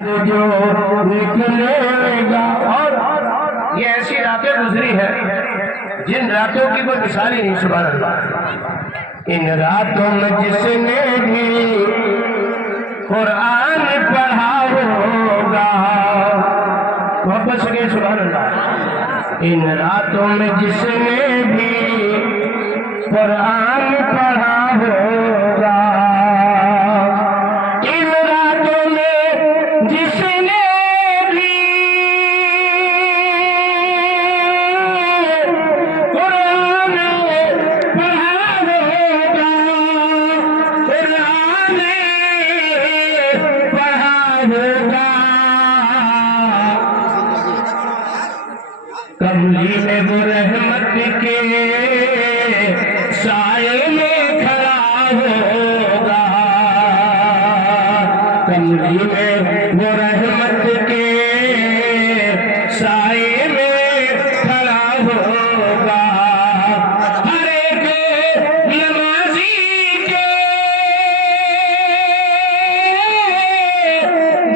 جو نکلے گا اور یہ ایسی راتیں گزری ہیں جن راتوں کی کوئی مثال ہی نہیں. سبحان اللہ. ان راتوں میں جس نے بھی قرآن پڑھا ہوگا واپس گئے. سبحان اللہ. ان راتوں میں جس نے بھی قرآن پڑھا ہوگا, ان راتوں میں جس نے بھی قرآن پڑھا ہوگا, قرآن پڑھا ہوگا, کملی میں وہ رحمت کے سائے میں کھڑا ہوگا, کملی میں وہ رحمت کے سائے میں کھڑا ہوگا, ہر ایک نمازی کے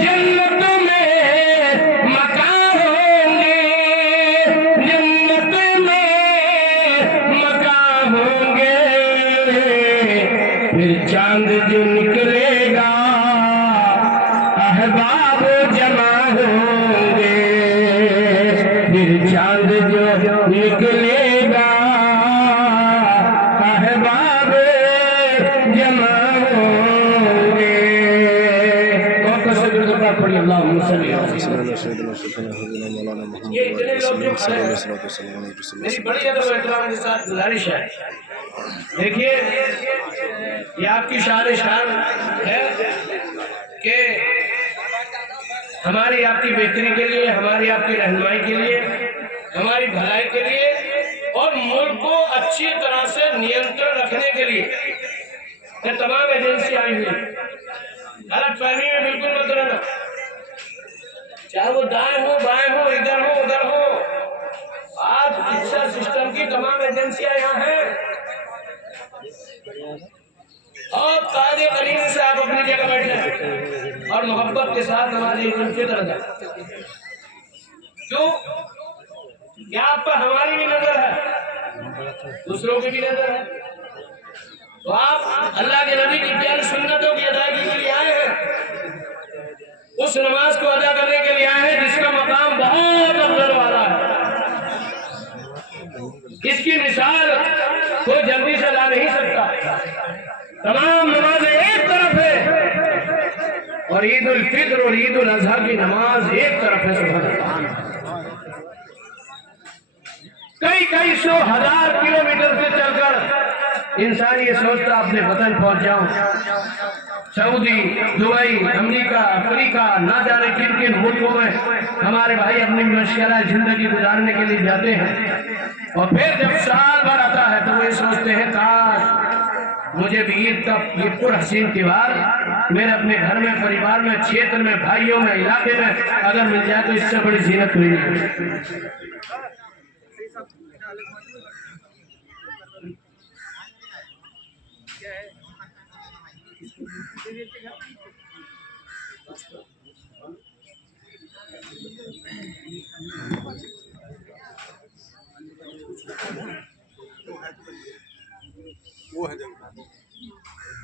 جنت میں مکان ہوں گے, جنت میں مکان ہوں گے, پھر چاند جو نکلے گا احباب جمع ہوں گے, پھر چاند جو نکلے گا احباب جمع ہوں گے. اور کسے درود پاک پڑھی اللہم صلی اللہ علیہ وسلم. یہ اتنے لوگ جو کھڑے ہیں, میری بڑی ادب و احترام کے ساتھ گزارش ہے, دیکھیے یہ آپ کی شان ہے کہ ہماری آپ کی بہتری کے لیے, ہماری آپ کی رہنمائی کے لیے, ہماری بھلائی کے لیے اور ملک کو اچھی طرح سے نینترن رکھنے کے لیے یہ تمام ایجنسی آئی ہوئی. غلط فہمی میں بالکل مت رہنا, چاہے وہ دائیں ہو بائیں ہو ادھر ہو ادھر ہو, آج شکشا سسٹم کی تمام ایجنسیاں یہاں ہیں اور قائد کریم سے آپ اپنی جگہ بیٹھیں اور محبت کے ساتھ ہماری عید الفطر ادا کریں. کیوں کیا آپ پر ہماری بھی نظر ہے, دوسروں کی بھی نظر ہے, تو آپ اللہ کے نبی کی پیاری سنتوں کی ادائیگی کے لیے آئے ہیں, اس نماز کو ادا کرنے کے لیے آئے ہیں جس کا مقام بہت افضل والا ہے. اس کی مثال کوئی جلدی سے لا نہیں سکتا. تمام نمازیں ایک طرف ہے اور عید الفطر اور عید الاضحیٰ کی نماز ایک طرف ہے. سبحان اللہ. کئی سو ہزار کلومیٹر سے چل کر انسان یہ سوچتا اپنے وطن پہنچ جاؤں, سعودی, دبئی, امریکہ, افریقہ, نہ جانے کن کن ملکوں میں ہمارے بھائی اپنی مشکلہ زندگی گزارنے کے لیے جاتے ہیں, اور پھر جب سال بھر آتا ہے تو وہ یہ سوچتے ہیں کاش مجھے بھی عید کا یہ پرحسین تہوار میرے اپنے گھر میں, پریوار میں, چھیتر میں, بھائیوں میں, علاقے میں اگر مل جائے تو اس سے بڑی زینت ہوئی نہیں.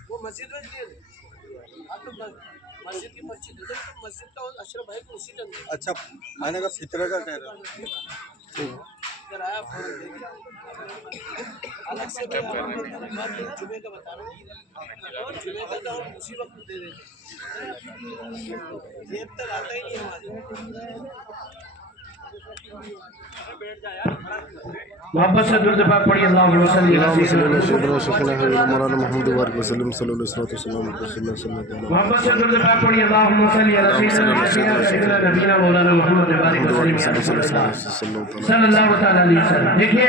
وہ مسجد میں آپ تو مسجد کی مسجد کا اشرف بھائی کو اسی ٹائم. اچھا میں نے کہا فطرہ کا کہہ رہا ہوں. الگ سے جمعے کا بتا رہا ہوں, جمعے کا تو ہم اسی وقت دے دیتے یہ تک آتا ہی نہیں ہمارے. محبت سے درود پاک پڑھی اللہم صلی اللہ علیہ وسلم. مولانا محمد وارک وسلم صلی اللہ علیہ وسلم. محبت سے درود پاک پڑھی اللہم صلی اللہ علیہ وسلم. نبینا مولانا محمد وارک وسلم صلی اللہ تعالی علیہ وسلم. دیکھیے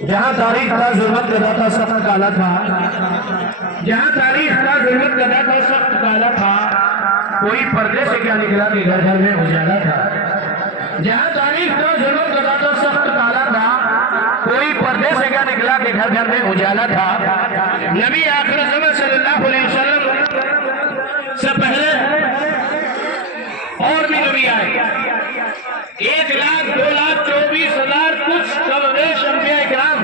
جہاں تاریخ کا ظلمت گدا تھا سخت کالا تھا, جہاں تاریخ کا ظلمت گدا تھا سخت کالا تھا, کوئی پردے سے کیا نکلا کہ گھر گھر میں اجالا تھا. جہاں تاریخ کا ظلمت گدا تھا سخت کالا تھا, घर घर में उजाला था। नबी आखिर ज़माना सल्लल्लाहु अलैहि वसल्लम से पहले और भी नबी आए। 1,02,24,000 कुछ कवरेश अंबिया इकराम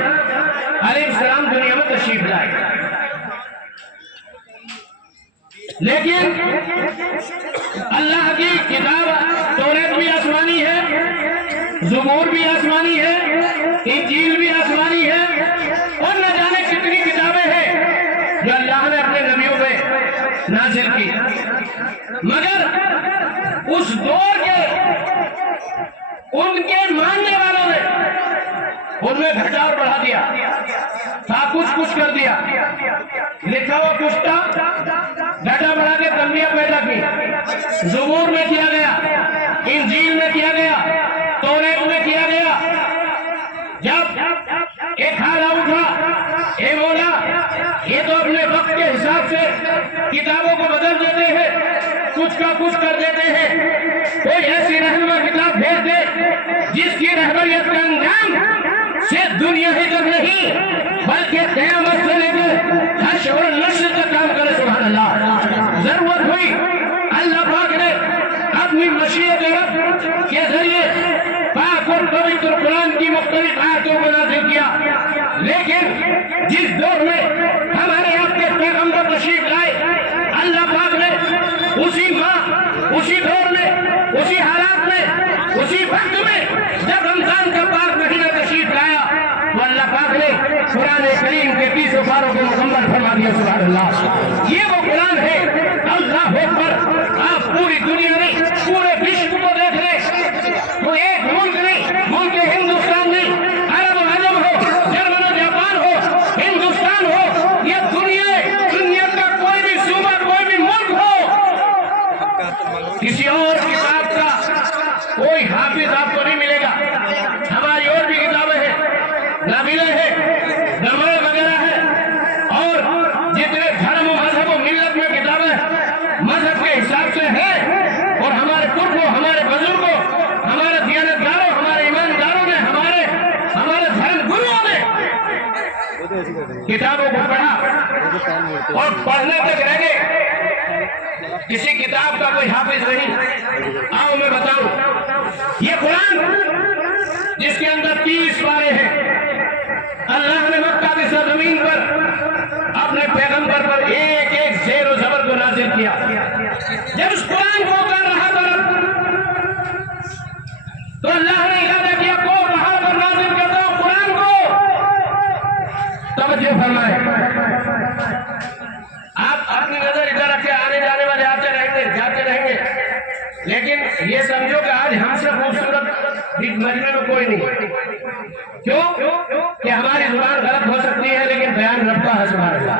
अलैहिस्सलाम दुनिया में तशरीफ लाए। लेकिन अल्लाह की किताब तौरात भी आसमानी है, ज़बूर भी आसमानी है, इंजील भी आसमानी है, और न जाने कितनी किताबें हैं जो अल्लाह ने अपने नबियों पे नाज़िल की। मगर उस दौर के उनके मानने वालों ने उनमें घटा और बढ़ा दिया, था कुछ कर दिया, लिखा हुआ कुछ था, घटा बढ़ा के कमियां पैदा की। ज़बूर में किया गया, इंजील में किया गया, तौरात में किया गया। जब एक हाल उठा, ए मौला ये तो अपने वक्त के हिसाब से किताबों को बदल देते हैं, कुछ का कुछ कर देते हैं, कोई ऐसी रहनुमा किताब भेज दे जिसकी रहबरियत का अंजाम सिर्फ दुनिया ही तक नहीं बल्कि क़यामत से लेकर हश्र और नश्र तक काम करे। सुभान अल्लाह। जरूरत हुई अल्लाह पाक ने अपनी मशीयत रब के जरिए पाक और पवित्र कुरान की मुख्तलिफ आयतों को नाज़िल किया। लेकिन जिस दौर में हमारे आपके पैगंबर तशरीफ लाए, अल्लाह पाक ने उसी माह, उसी दौर में, उसी हालात में, उसी वक्त में जब रमजान का पाक महीना तशरीफ लाया तो अल्लाह पाक ने कुरान करीम के 30 पारों को मुकम्मल फरमा दिया। सुभान अल्लाह। ये वो कुरान है, अल्लाह अकबर। आप पूरी दुनिया में पूरे विश्व को देख रहे, तो एक मुल्क नहीं, मुल्क हिंदुस्तान नहीं, अरब अजम हो, जर्मन जापान हो, हिंदुस्तान हो, या दुनिया का कोई भी सूबा, कोई भी मुल्क हो, किसी और किताब का कोई हाफिज आपको नहीं मिलेगा। हमारी और भी किताबें हैं, नाबिले हैं, दरबार वगैरह है, और जितने धर्म मजहब और मिल्लत में किताबें मजहब के हिसाब से है, और हमारे पुरखों, हमारे बुजुर्गों, हमारे दियानतदारों, हमारे ईमानदारों ने, हमारे धर्म गुरुओं ने किताबों को पढ़ा और पढ़ने तक रह गए। किसी किताब का कोई हाफिज नहीं। आओ मैं बताऊं, ये कुरान जिसके अंदर 30 पारे हैं, अल्लाह ने मक्का की सरजमीन पर अपने पैगंबर पर एक एक ज़ेर और ज़बर को नाज़िल किया। जब उस कुरान को उतार रहा था तो अल्लाह ने इरादा किया को वहां पर नाज़िल करता हूं कुरान को। तवज्जो फरमाए, आप अपनी नजर इधर रखे, आने जाने वाले आते रहेंगे, जाते रहेंगे, लेकिन ये समझो कि आज हमसे खूबसूरत इस मजमे में कोई नहीं। क्यों कि हमारी जुबान गलत हो सकती है, लेकिन बयान रब का है। सुभान अल्लाह।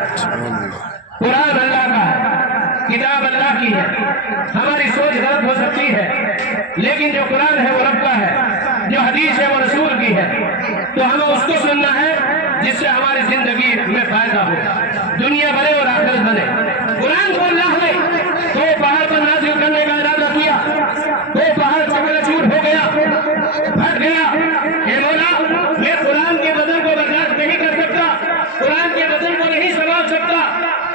कुरान अल्लाह का है, किताब अल्लाह की है। हमारी सोच गलत हो सकती है, लेकिन जो कुरान है वो रब का है, जो हदीस है वो रसूल की है। तो हमें उसको सुनना है जिससे हमारी जिंदगी में फायदा हो, दुनिया बने और आखिरत बने। कुरान को अल्लाह ने तो पहाड़ पर नाज़िल करने का इरादा किया, तो पहाड़ चकनाचूर हो गया, फट गया। हे मौला, मैं कुरान के बदन को बर्दाश्त नहीं कर सकता, कुरान के बदन को नहीं संभाल सकता।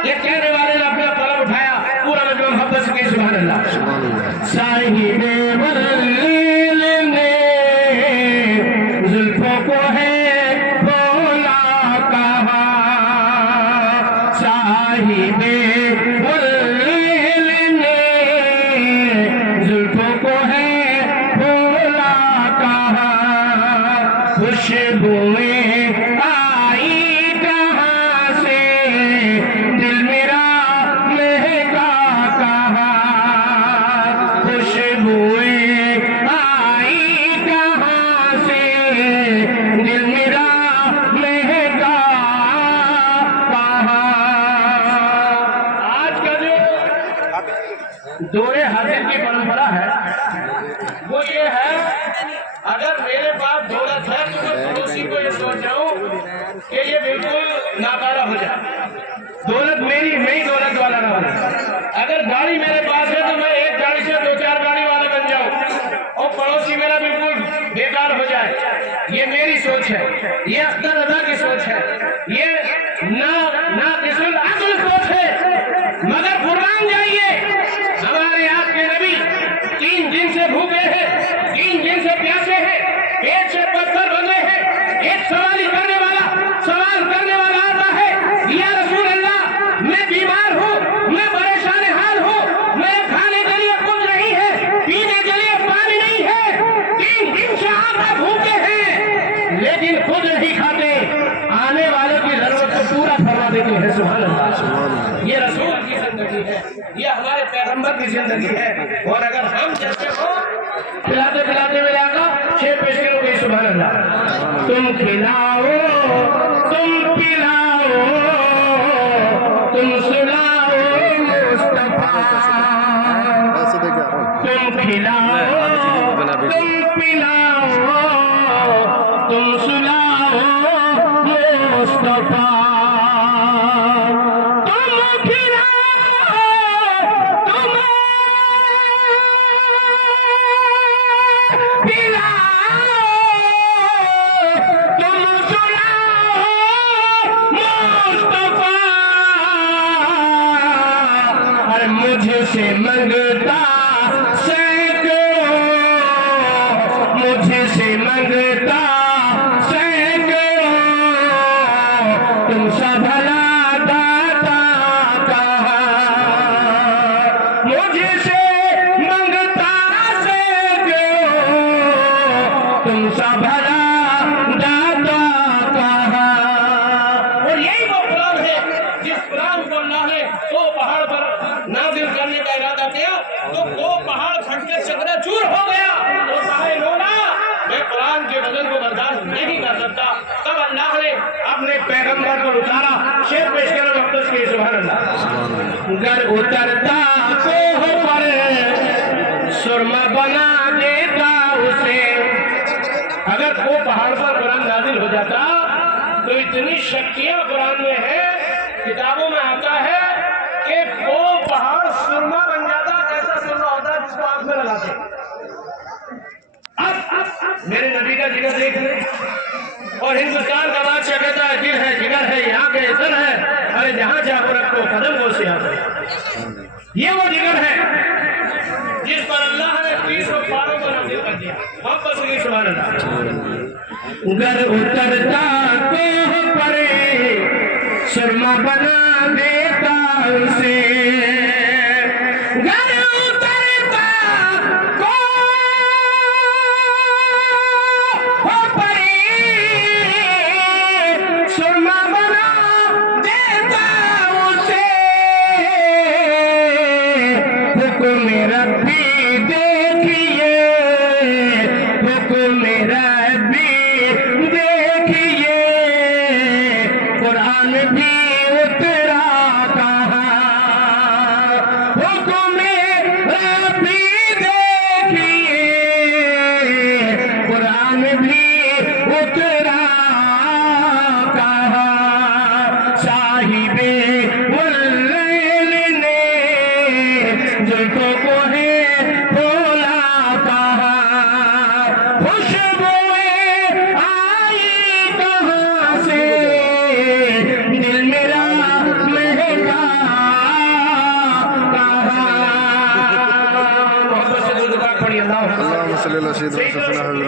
ये कहने वाले ने अपना कलम उठाया, पूरा मजमा मोहब्बत से कही सुभान अल्लाह। साहिबे वल्लील ने जुल्फों को है भोला कहा, साहिबे वल्लील ने जुल्फों को है भोला कहा, खुशबुएं आई कहाँ से दिल मेरा महका कहा, खुशबुएं आई कहाँ से दिल मेरा महका कहा। आज का जो दौरे हाजिर की परंपरा है वो ये है, अगर मेरे पास दौलत है तो मैं पड़ोसी को ये सोच जाऊं कि ये बिल्कुल नाकारा हो जाए, दौलत मेरी, मैं ही दौलत वाला ना हूं। अगर गाड़ी मेरे पास है तो मैं एक गाड़ी से 2-4 गाड़ी वाला बन जाऊं, और पड़ोसी मेरा बिल्कुल बेकार हो जाए। ये मेरी सोच है, ये अख्तर रजा की सोच है। लेकिन खुद नहीं खाते, आने वालों की जरूरत को पूरा फरमा देते हैं। सुभान अल्लाह। ये रसूल की जिंदगी है, ये हमारे पैगंबर की जिंदगी है। और अगर हम जैसे हो खिलाते पिलाते मेरे आका शेर पेश करोगे। सुभान अल्लाह। तुम खिलाओ, तुम पिलाओ, तुम सुनाओ मुस्तफा। ऐसे देखे आ रहा हूँ। तुम खिलाओ, तुम पिलाओ, तुम सुनाओ मुस्तफा। तुम खिलाओ, तुम पिलाओ, तुम सुनाओ मुस्तफा। और मुझसे मंगता मुझसे मंगता सैकड़ों, तुम सा भला दाता कहा। मुझसे मंगता सैकड़ों, तुम सा भला दाता कहा। और यही वो कुरान है जिस कुरान को अल्लाह ने दो पहाड़ पर नाजिल करने का इरादा किया तो वो पहाड़ फट के चकनाचूर हो गया। मैं कुरान के वजन को बर्दाश्त नहीं कर सकता। तब अल्लाह ने अपने पैगंबर को उतारा। शेर पेश करो वक्त के। सुभान अल्लाह। गर उतरता कोह पर सुरमा बना देता उसे। अगर वो पहाड़ पर कुरान नाजिल हो जाता तो इतनी शक्तियां कुरान में है, किताबों में आता है कि वो पहाड़ सुरमा बन जाता। ऐसा सुरमा होता है जिसको आंख में लगाते। मेरे नबी का जिगर देख ले। और हिंदुस्तान का बादशाह कहता है दिल है, जिगर है, यहाँ के सर है। अरे जहाँ चाहो रखो कदम वो से आता है। ये वो जिगर है जिस पर अल्लाह ने 30 पारों को नाजिल कर दिया। वापस की सुभान अल्लाह। गर उतरता कोह परे सुरमा बना देता उसे। गर उतरता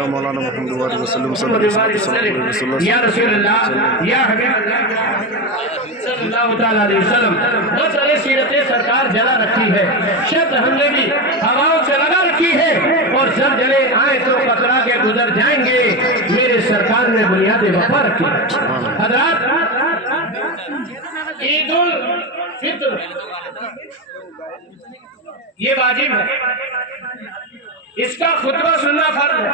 मौलाना मोहम्मद वसल्लम या रसूल अल्लाह या हबीब अल्लाह सल्लल्लाहु तआला अलैहि वसल्लम। बस अरे सीरत सरकार जला रखी है, शब्द हमने भी हवाओं से लगा रखी है। और जब जले आए तो कतरा के गुजर जाएंगे। मेरे सरकार ने बुनियादी वफा रखी है। हजरात, ईद उल फित्र ये वाजिब है, इसका खुतबा सुनना फर्ज है।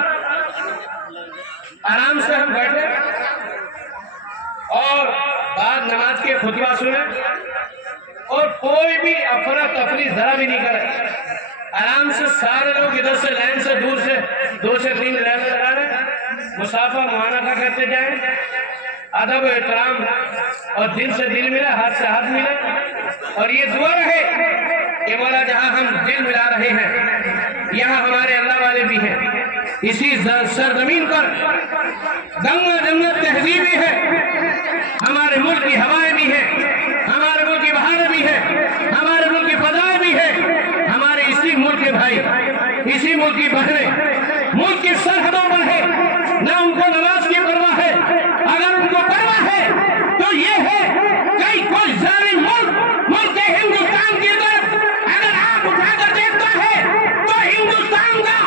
आराम से हम बैठे और बाद नमाज के खुतबा सुने और कोई भी अफरा तफरी जरा भी नहीं करे। आराम से सारे लोग इधर से लाइन से दूर से 2 से 3 लाइन लगा रहे, मुसाफा मुआनका करते जाए। अदब एहतराम और दिल से दिल मिला, हाथ से हाथ मिला। और ये दुआ रहे कि मौला जहाँ हम दिल मिला रहे हैं यहाँ हमारे अल्लाह वाले भी हैं। इसी सरजमीन पर गंगा जन्नत तहजीब भी है, हमारे मुल्क की हवाएं भी हैं, हमारे मुल्क की बहारें भी हैं, हमारे मुल्क की फजाएं भी हैं। हमारे इसी मुल्क के भाई, इसी मुल्क की बहनें मुल्क की सरहदों पर है, ना उनको नमाज की परवाह है। अगर उनको परवाह है तो ये है कई कोई जालिम मुल्क के हिंदुस्तान की तरफ अगर आप उठाकर देखता है तो हिंदुस्तान का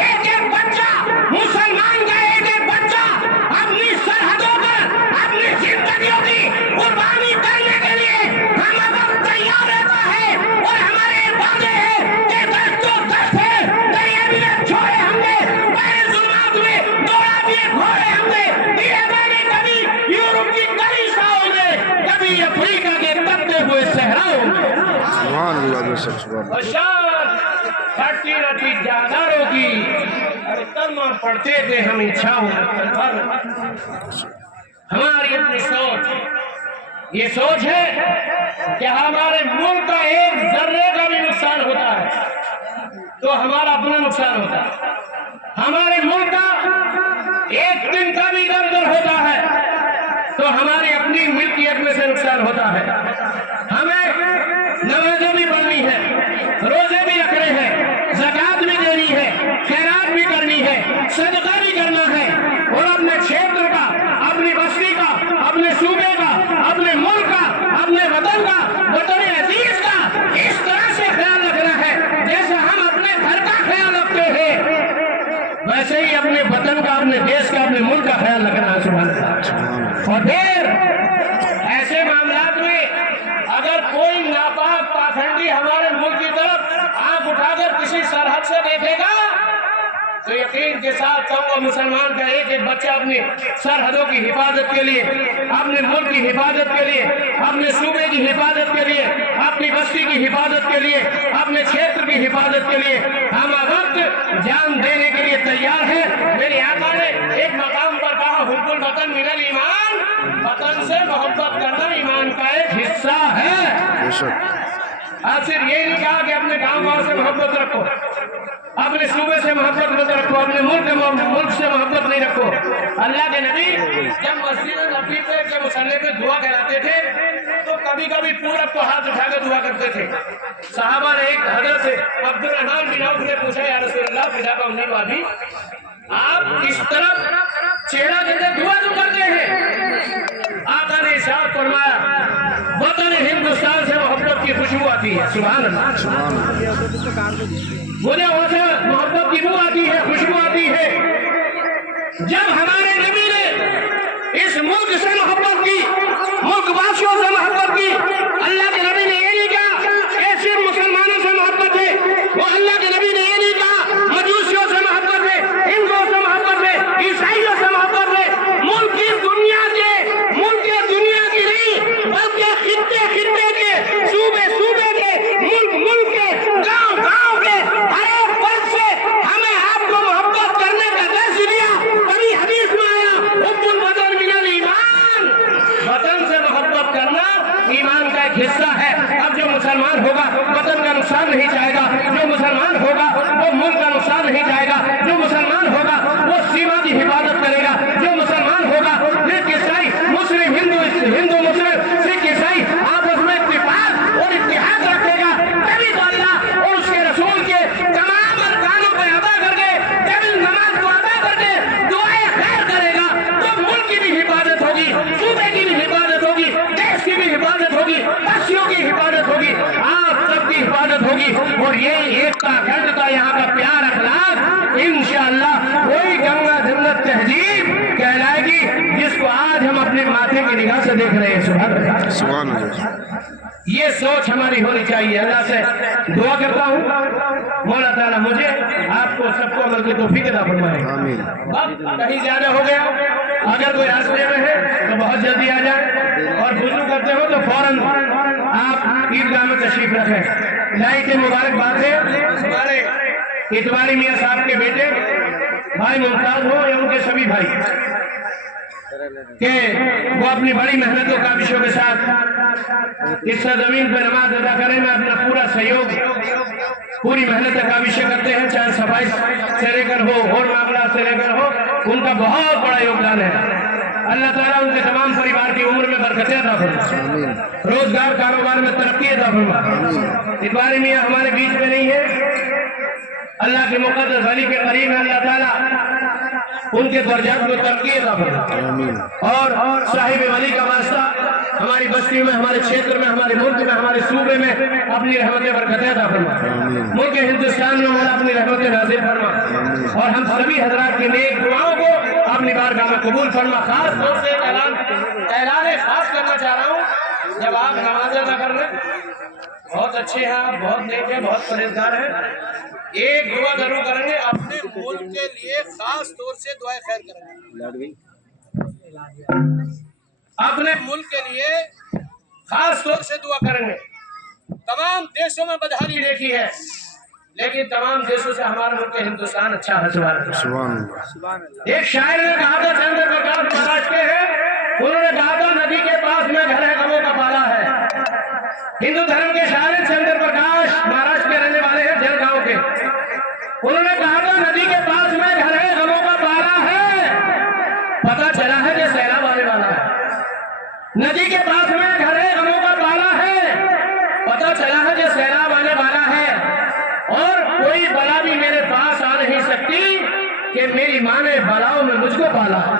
एक एक बच्चा, मुसलमान का एक एक बच्चा अपने اور شان پھٹتی نہ تھی جاداروں کی، اور کلمہ پڑھتے تھے ہم چھاؤں پر۔ ہماری اپنی سوچ یہ سوچ ہے کہ ہمارے ملک کا ایک ذرے کا بھی نقصان ہوتا ہے تو ہمارا اپنا نقصان ہوتا ہے، ہمارے ملک کا ایک دن کا بھی ادھر ادھر ہوتا ہے تو ہماری اپنی ملکیت میں سے نقصان ہوتا ہے۔ ہمیں نمازیں بھی پڑھنی ہے، روزے بھی رکھنے ہیں، زکوٰۃ بھی دینی ہے، خیرات بھی کرنی ہے، صدقہ بھی کرنا ہے، اور اپنے چھیتر کا، اپنی بستی کا، اپنے صوبے کا، اپنے ملک کا، اپنے وطن کا، وطن عزیز کا اس طرح سے خیال رکھنا ہے جیسے ہم اپنے گھر کا خیال رکھتے ہیں، ویسے ہی اپنے وطن کا، اپنے دیش کا، اپنے ملک کا خیال رکھنا ہے۔ سبحان اللہ۔ اور پھر ایسے معاملات میں اگر کوئی ناپاک پاکھنڈی ہمارے ملک کی طرف آنکھ اٹھا کر کسی سرحد سے دیکھے گا تو یقین کے ساتھ قوم مسلمان کا ایک ایک بچہ اپنی سرحدوں کی حفاظت کے لیے، اپنے ملک کی حفاظت کے لیے، اپنے صوبے کی حفاظت کے لیے، اپنی بستی کی حفاظت کے لیے، اپنے چھیتر کی حفاظت کے لیے ہم وقت جان دینے کے لیے تیار ہے۔ میرے آقا نے ایک مقام پر کہا حب الوطن من الایمان، وطن سے محبت کرنا ایمان کا ایک حصہ ہے۔ آپ صرف یہ نہیں کہا کہ اپنے گاؤں گاؤں سے محبت رکھو، اپنے صوبے سے محبت مت رکھو، اپنے ملک سے محبت نہیں رکھو۔ اللہ کے نبی جب مسجد نبوی پہ کے مصلی پہ دعا کراتے تھے تو کبھی کبھی پورب کو ہاتھ اٹھا کر دعا کرتے تھے۔ صحابہ نے ایک حضرت عبد الرحمن بن عوف نے پوچھا یا رسول اللہ فدا کا امنی وادی، آپ اس طرف چہرہ دیتے دعا کیوں کرتے ہیں؟ آقا نے ارشاد فرمایا وطن ہندوستان سے محبت کی خوشبو آتی ہے۔ سبحان اللہ۔ مجھے وہاں سے محبت کی بو آتی ہے، خوشبو آتی ہے۔ جب ہمارے نبی نے اس ملک سے محبت کی، ملک واسیوں سے محبت کی، اللہ کے نبی نے یہ نہیں کہا کہ صرف مسلمانوں سے محبت ہے، وہ اللہ کے نبی نے یہ نہیں کہا مجوسیوں سے محبت ہے، ہندوؤں سے محبت ہے، عیسائیوں سے محبت ہے، ملک کی دنیا کے نہیں بلکہ خطے کے، صوبے کے، ملک کے، گاؤں کے ہر ایک فرد سے ہمیں آپ کو محبت کرنے کا درس دیا۔ کبھی حدیث میں آیا حب الوطن من الایمان، وطن سے محبت کرنا ایمان کا ایک حصہ ہے۔ اب جو مسلمان ہوگا وطن کا نقصان نہیں چاہے گا، جو مسلمان ہوگا وہ ملک کا نقصان نہیں چاہے گا، جو مسلمان ہوگا وہ سیما کی حفاظت کرے گا، جو مسلمان ہوگا سکھ عیسائی مسلم ہندو مسلم سکھ عیسائی آپس میں اتفاق اور اتحاد رکھے گا، تبھی تو اللہ اور اس کے رسول کے تمام ارکانوں کو ادا کر کے، جب اس نماز کو ادا کر کے دعائیں خیر کرے گا تو ملک کی بھی حفاظت ہوگی، صوبے کی بھی حفاظت ہوگی، دیش کی بھی حفاظت ہوگی، بستیوں کی حفاظت ہوگی، آپ سب کی حفاظت ہوگی، اور یہ ایکتا اکھنڈتا یہاں کا پیار اخلاق انشاءاللہ وہی گنگا جمنت تہذیب کہلائے گی جس کو آج ہم اپنے ماتھے کی نگاہ سے دیکھ رہے ہیں۔ سبحان اللہ۔ یہ سوچ ہماری ہونی چاہیے۔ اللہ سے دعا کرتا ہوں مولا تعالیٰ مجھے آپ کو سب کو عمل کی توفیق عطا فرمائے۔ وقت کہیں زیادہ ہو گیا، اگر کوئی راستے میں ہے تو بہت جلدی آ جائے، اور وضو کرتے ہو تو فوراً آپ عیدگاہ میں تشریف رکھیں۔ لائی کے مبارکباد ہے ہمارے اتواری میاں صاحب کے بیٹے بھائی ممتاز ہو یا ان کے سبھی بھائی کہ وہ اپنی بڑی محنت و کاوشوں کے ساتھ اس سرزمین پہ نماز ادا کرنے میں اپنا پورا سہیوگ، پوری محنت کاوشیں کرتے ہیں، چاہے صفائی سے لے کر ہو اور معاملات سے لے کر ہو، ان کا بہت بڑا یوگدان ہے۔ اللہ تعالیٰ ان کے تمام پریوار کی عمر میں برکتیں عطا فرمائے، روزگار کاروبار میں ترقی عطا فرمائے۔ اتواری میاں ہمارے بیچ میں نہیں ہے، اللہ کے مقدس ولی کے قریب ہے، اللہ تعالیٰ ان کے درجات کو ترقی عطا فرمائے، اور صاحب ولی کا واسطہ ہماری بستی میں، ہمارے چھیتر میں، ہمارے ملک میں، ہمارے صوبے میں اپنی رحمتیں برکتیں عطا فرمائے، ملک ہندوستان میں مولا اپنی رحمتیں نازل فرما، اور ہم سبھی حضرات کی نیک دعاؤں کو اپنی بارگاہ میں قبول فرما۔ خاص طور سے اعلان خاص کرنا چاہ رہا ہوں، جب آپ نماز ادا کر رہے ہیں، بہت اچھے ہیں آپ، بہت نیک ہیں، بہت پرہیزگار ہیں، ایک دعا ضرور کریں گے، اپنے ملک کے لیے خاص طور سے دعائیں خیر کریں گے، اپنے ملک کے لیے خاص طور سے دعا کریں گے۔ तमाम देशों में बदहाली देखी है, लेकिन तमाम देशों से हमारा मुल्क हिंदुस्तान अच्छा है। सुभान अल्लाह। एक शायर ने कहा था, चंद्र प्रकाश महाराज के हैं, उन्होंने कहा था नदी के पास में घर है गमों का पाला है। हिंदू धर्म के शायर चंद्र प्रकाश महाराज के रहने वाले हैं जलगांव के। उन्होंने कहा था नदी के पास में घर है गमों का पाला है, पता चला है कि सैलाब आने वाला है। नदी के पास में घर है गमों का पाला है, पता चला है कि सैलाब आने वाला है। और कोई बला भी मेरे पास आ नहीं सकती कि मेरी माँ ने बलाओं में मुझको पाला है।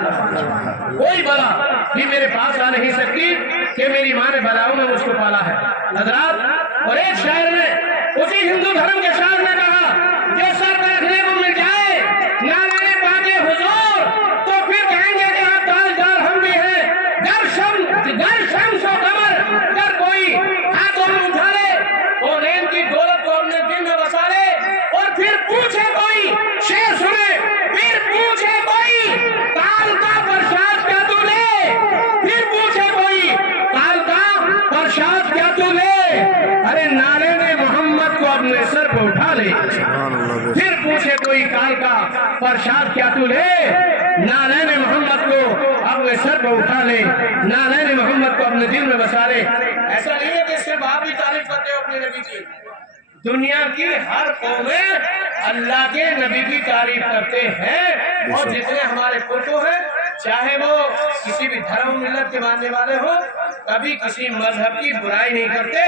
कोई बला भी मेरे पास आ नहीं सकती कि मेरी माँ ने बलाओं में मुझको पाला है। हजरात, और एक शायर ने, उसी हिंदू धर्म के शायर ने कहा, जो सर पे रखने को मिल जाए नारायण पाके हुजूर, तो फिर कहेंगे कि हाँ ताजदार हम भी हैं। घर शम्स और कमर कर कोई हाथों में उठा ले, और की दौलत को अपने दिल में बसा ले, और फिर पूछे कोई शेर सुने, फिर पूछे कोई काल का प्रसाद क्या तू ले, फिर पूछे कोई काल का प्रसाद क्या तू ले, अरे नारे ने मोहम्मद को अपने सर पर उठा ले। सुभान अल्लाह। फिर पूछे कोई काल का प्रसाद क्या तू ले, नारे ने मोहम्मद को अपने सर पर उठा ले, नारे ने मोहम्मद को अपने दिल में बसा ले। ऐसा नहीं है कि सिर्फ आप ही तारीफ करते हो अपने नबी की, दुनिया की हर कौमें अल्लाह के नबी की तारीफ करते हैं। और जितने हमारे पुरखों हैं, चाहे वो किसी भी धर्म मिल्लत के मानने वाले हो, कभी किसी मजहब की बुराई नहीं करते।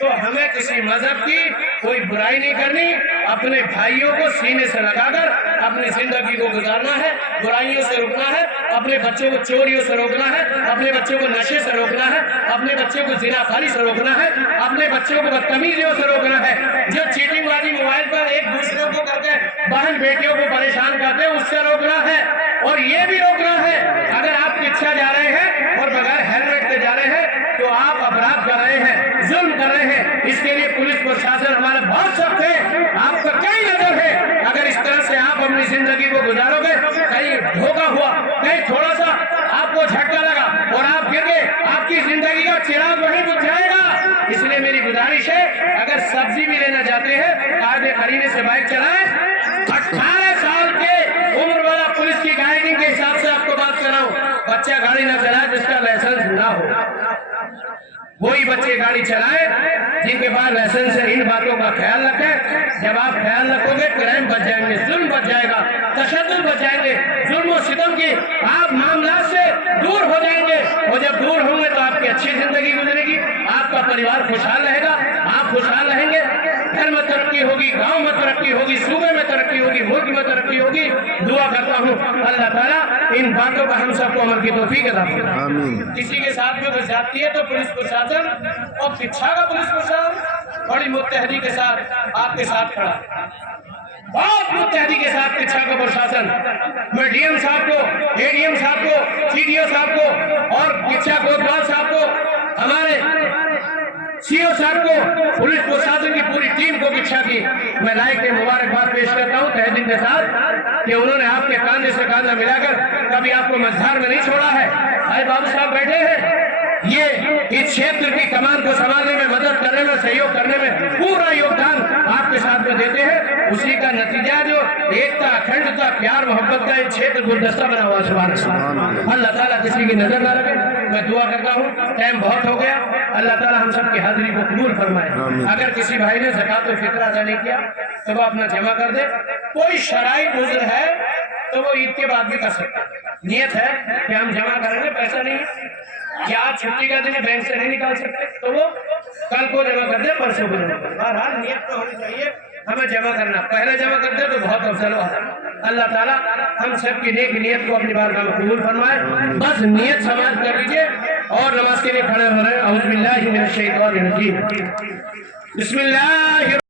तो हमें किसी मजहब की कोई बुराई नहीं करनी, अपने भाइयों को सीने से लगाकर अपनी जिंदगी को गुजारना है, बुराइयों से रुकना है, अपने बच्चों को चोरियों से रोकना है, अपने बच्चों को नशे से रोकना है, अपने बच्चों को जिनाकारी से रोकना है, अपने बच्चों को बदतमीजियों से रोकना है। जो चीटिंग वाली मोबाइल पर एक दूसरे को करके बहन बेटियों को परेशान करते हैं, उससे रोकना है। और ये भी रोकना है, अगर आप रिक्शा जा रहे हैं और बगैर हेलमेट के जा रहे हैं तो आप अपराध कर रहे हैं, जुल्म कर रहे हैं। इसके लिए पुलिस प्रशासन हमारा बहुत सख्त है, आपका कई नजर है। अगर इस तरह से आप अपनी जिंदगी को गुजारोगे, कहीं धोखा हुआ, कहीं थोड़ा सा आपको झटका लगा और आप गिर गए, आपकी जिंदगी का चिराग वहीं बुझ जाएगा। इसलिए मेरी गुजारिश है, अगर सब्जी भी लेना चाहते हैं, कायदे करीने से बाइक चलाएं। 18 साल के उम्र वाला पुलिस की गाइडिंग के हिसाब से आपको बात कर रहा हूँ, बच्चा गाड़ी ना चलाए जिसका लाइसेंस ना हो। वही बच्चे गाड़ी चलाएं जिनके पास लाइसेंस है। इन बातों का ख्याल रखें। जब आप ख्याल रखोगे, क्राइम बच जाएंगे, जुल्म बच जाएगा, तशद्दुद बच जाएंगे, जुल्म और सितम की आप मामला से दूर हो जाएंगे। और जब दूर होंगे तो आपकी अच्छी जिंदगी गुजरेगी, आपका परिवार खुशहाल रहेगा, आप खुशहाल रहेंगे, घर में तरक्की होगी, गांव में तरक्की होगी, सूबे में तरक्की होगी, मुल्क में तरक्की होगी। दुआ करता हूँ अल्लाह ताला इन बातों का हम सबको अमल की तौफीक अता फरमाए। आमीन। किसी के साथ में जाती है तो पुलिस प्रशासन और शिक्षा का पुलिस प्रशासन बड़ी मुत्तहदी के साथ आपके साथ खड़ा, बहुत मुत्तहदी के साथ शिक्षा का प्रशासन। मैं डीएम साहब को, एडीएम साहब को, सीडीओ साहब को और शिक्षा कोतवाल साहब को, हमारे सीओ साहब को, पुलिस प्रशासन की पूरी टीम को शिक्षा की मैं लाइक के मुबारकबाद पेश करता हूँ तहे दिल के साथ कि उन्होंने आपके कांधे से कांधा मिलाकर कभी आपको मझधार में नहीं छोड़ा है। भाई बाबू साहब बैठे हैं, ये इस क्षेत्र की कमान को संभालने में, मदद करने में, सहयोग करने में पूरा योगदान आपके साथ में देते हैं। उसी का नतीजा जो एकता, अखंडता, प्यार, मोहब्बत का एक क्षेत्र गुलदस्ता बना हुआ। सुभान अल्लाह। अल्लाह ताला किसी की नजर ना रखे। मैं दुआ करता हूँ, टाइम बहुत हो गया, अल्लाह ताला हम सब की हाजिरी को कबूल फरमाए। अगर किसी भाई ने ज़कात और फित्र अदा नहीं किया तो वो अपना जमा कर दे। कोई शराई उज़्र है तो वो ईद के बाद भी कर सकता है। नियत है कि हम जमा करेंगे, पैसा नहीं है, या आज छुट्टी का दिन बैंक से नहीं निकाल सकते तो वो कल को जमा कर दे, परसों को जमा कर दे। बहरहाल नियत तो होनी चाहिए हमें जमा करना, पहले जमा कर दे तो बहुत अफजल होता। अल्लाह ताला हम सब की नेक नियत को अपनी बारगाह में कबूल फरमाए। बस नियत समाप्त कर लीजिए और नमाज के लिए खड़े हो रहे हैं। औज़ु बिल्लाहि मिनश शैतानिर रजीम। बिस्मिल्लाह।